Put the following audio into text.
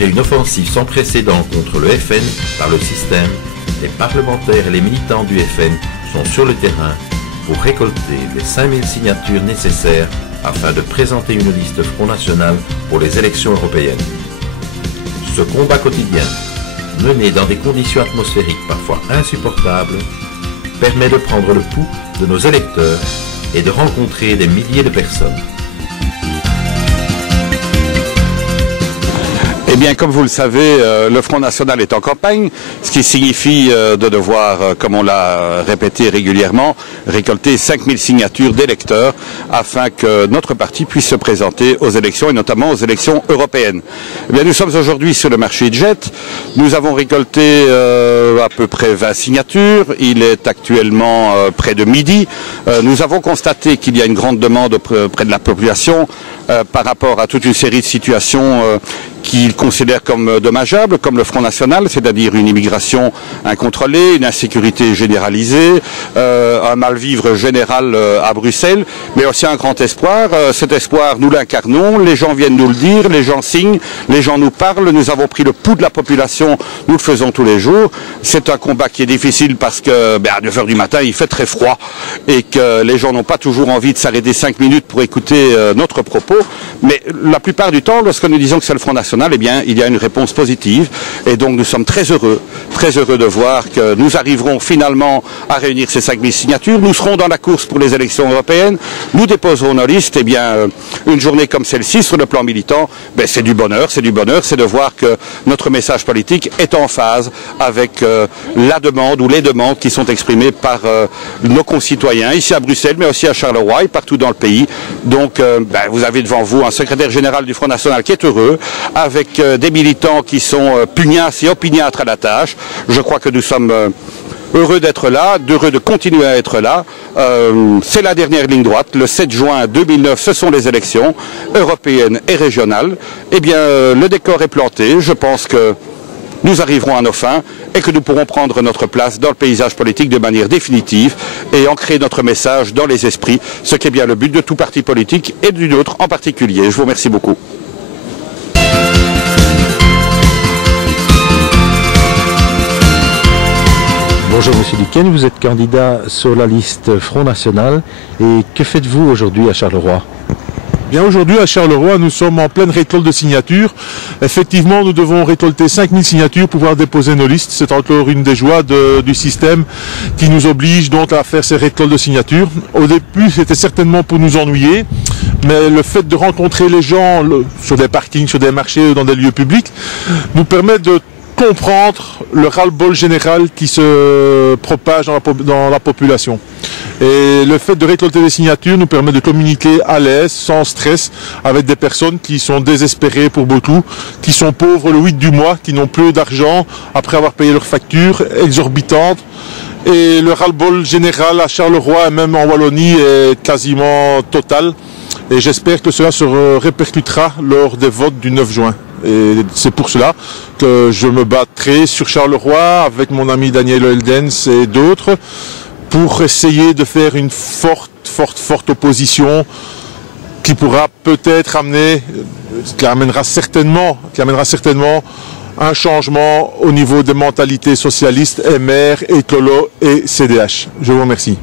Malgré une offensive sans précédent contre le FN par le système, les parlementaires et les militants du FN sont sur le terrain pour récolter les 5000 signatures nécessaires afin de présenter une liste Front National pour les élections européennes. Ce combat quotidien, mené dans des conditions atmosphériques parfois insupportables, permet de prendre le pouls de nos électeurs et de rencontrer des milliers de personnes. Eh bien, comme vous le savez, le Front National est en campagne, ce qui signifie de devoir, comme on l'a répété régulièrement, récolter 5000 signatures d'électeurs afin que notre parti puisse se présenter aux élections et notamment aux élections européennes. Eh bien, nous sommes aujourd'hui sur le marché Jet. Nous avons récolté à peu près 20 signatures. Il est actuellement près de midi. Nous avons constaté qu'il y a une grande demande auprès de la population par rapport à toute une série de situations qu'ils considèrent comme dommageables, comme le Front National, c'est-à-dire une immigration incontrôlée, une insécurité généralisée, un mal-vivre général à Bruxelles, mais aussi un grand espoir. Cet espoir, nous l'incarnons, les gens viennent nous le dire, les gens signent, les gens nous parlent, nous avons pris le pouls de la population, nous le faisons tous les jours. C'est un combat qui est difficile parce que à 9 h du matin, il fait très froid et que les gens n'ont pas toujours envie de s'arrêter 5 minutes pour écouter notre propos, mais la plupart du temps, lorsque nous disons que c'est le Front National, eh bien, il y a une réponse positive et donc nous sommes très heureux de voir que nous arriverons finalement à réunir ces 5000 signatures. Nous serons dans la course pour les élections européennes, nous déposerons nos listes. Eh bien, une journée comme celle-ci, sur le plan militant, c'est du bonheur, c'est de voir que notre message politique est en phase avec la demande ou les demandes qui sont exprimées par nos concitoyens ici à Bruxelles, mais aussi à Charleroi et partout dans le pays. Donc, vous avez devant vous un secrétaire général du Front National qui est heureux, avec des militants qui sont pugnaces et opiniâtres à la tâche. Je crois que nous sommes heureux d'être là, heureux de continuer à être là. C'est la dernière ligne droite. Le 7 juin 2009, ce sont les élections européennes et régionales. Eh bien, le décor est planté. Je pense que nous arriverons à nos fins et que nous pourrons prendre notre place dans le paysage politique de manière définitive et ancrer notre message dans les esprits, ce qui est bien le but de tout parti politique et du nôtre en particulier. Je vous remercie beaucoup. Bonjour Monsieur Dicken, vous êtes candidat sur la liste Front National et que faites-vous aujourd'hui à Charleroi? Bien, aujourd'hui à Charleroi, nous sommes en pleine récolte de signatures. Effectivement, nous devons récolter 5000 signatures pour pouvoir déposer nos listes. C'est encore une des joies du système qui nous oblige donc à faire ces récoltes de signatures. Au début, c'était certainement pour nous ennuyer, mais le fait de rencontrer les gens sur des parkings, sur des marchés, dans des lieux publics, nous permet de comprendre le ras-le-bol général qui se propage dans la population. Et le fait de récolter des signatures nous permet de communiquer à l'aise, sans stress, avec des personnes qui sont désespérées pour beaucoup, qui sont pauvres le 8 du mois, qui n'ont plus d'argent après avoir payé leurs factures exorbitantes. Et le ras-le-bol général à Charleroi et même en Wallonie est quasiment total. Et j'espère que cela se répercutera lors des votes du 9 juin. Et c'est pour cela que je me battrai sur Charleroi avec mon ami Daniel Eldens et d'autres pour essayer de faire une forte opposition qui pourra peut-être amener, qui amènera certainement un changement au niveau des mentalités socialistes, MR, écolo et CDH. Je vous remercie.